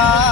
Bye.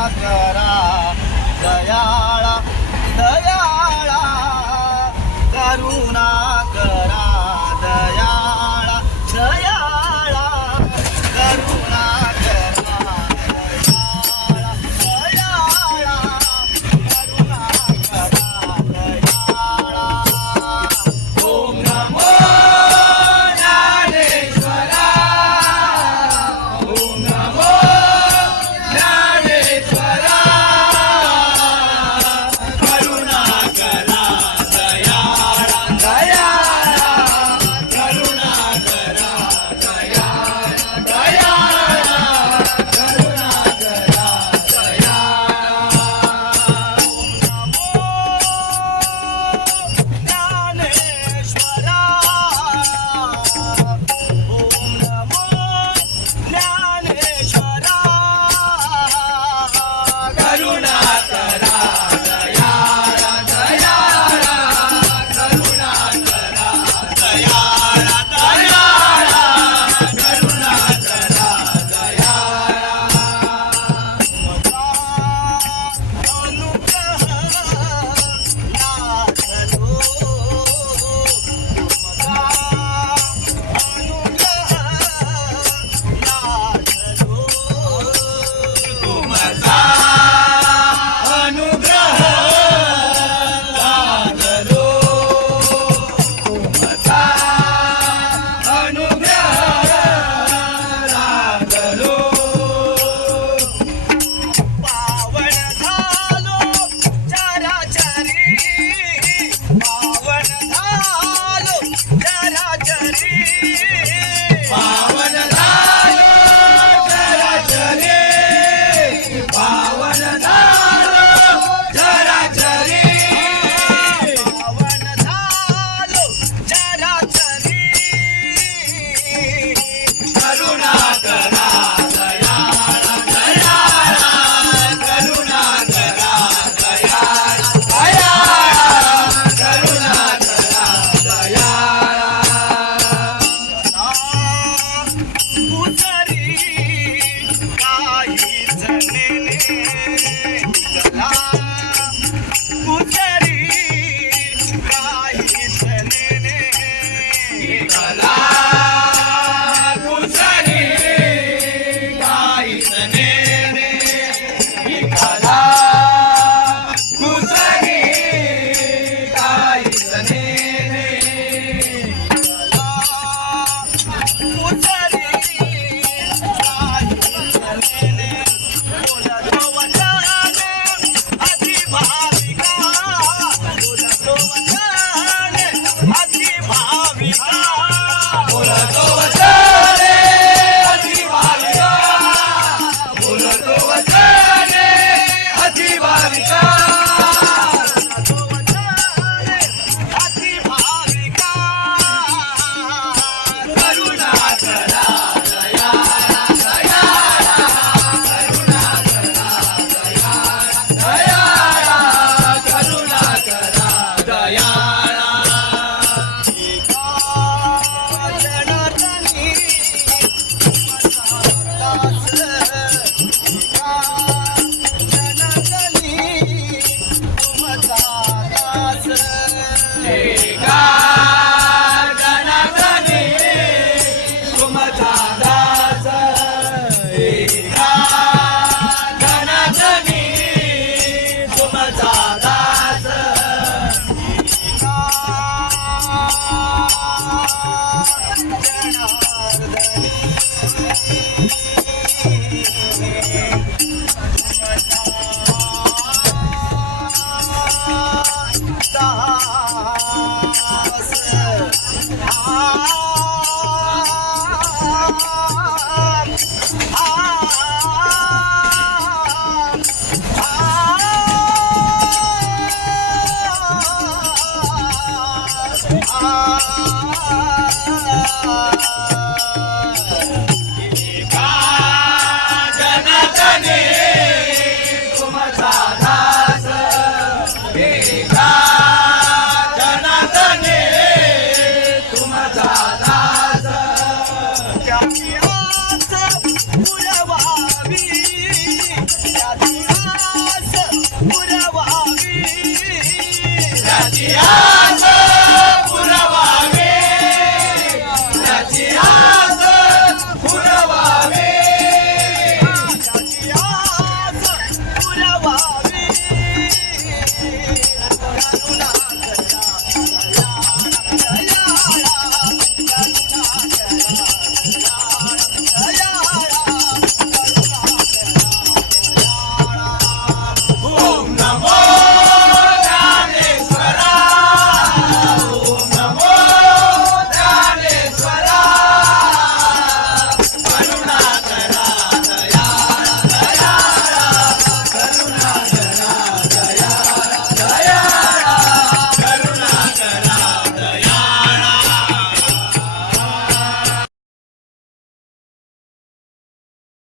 Gracias.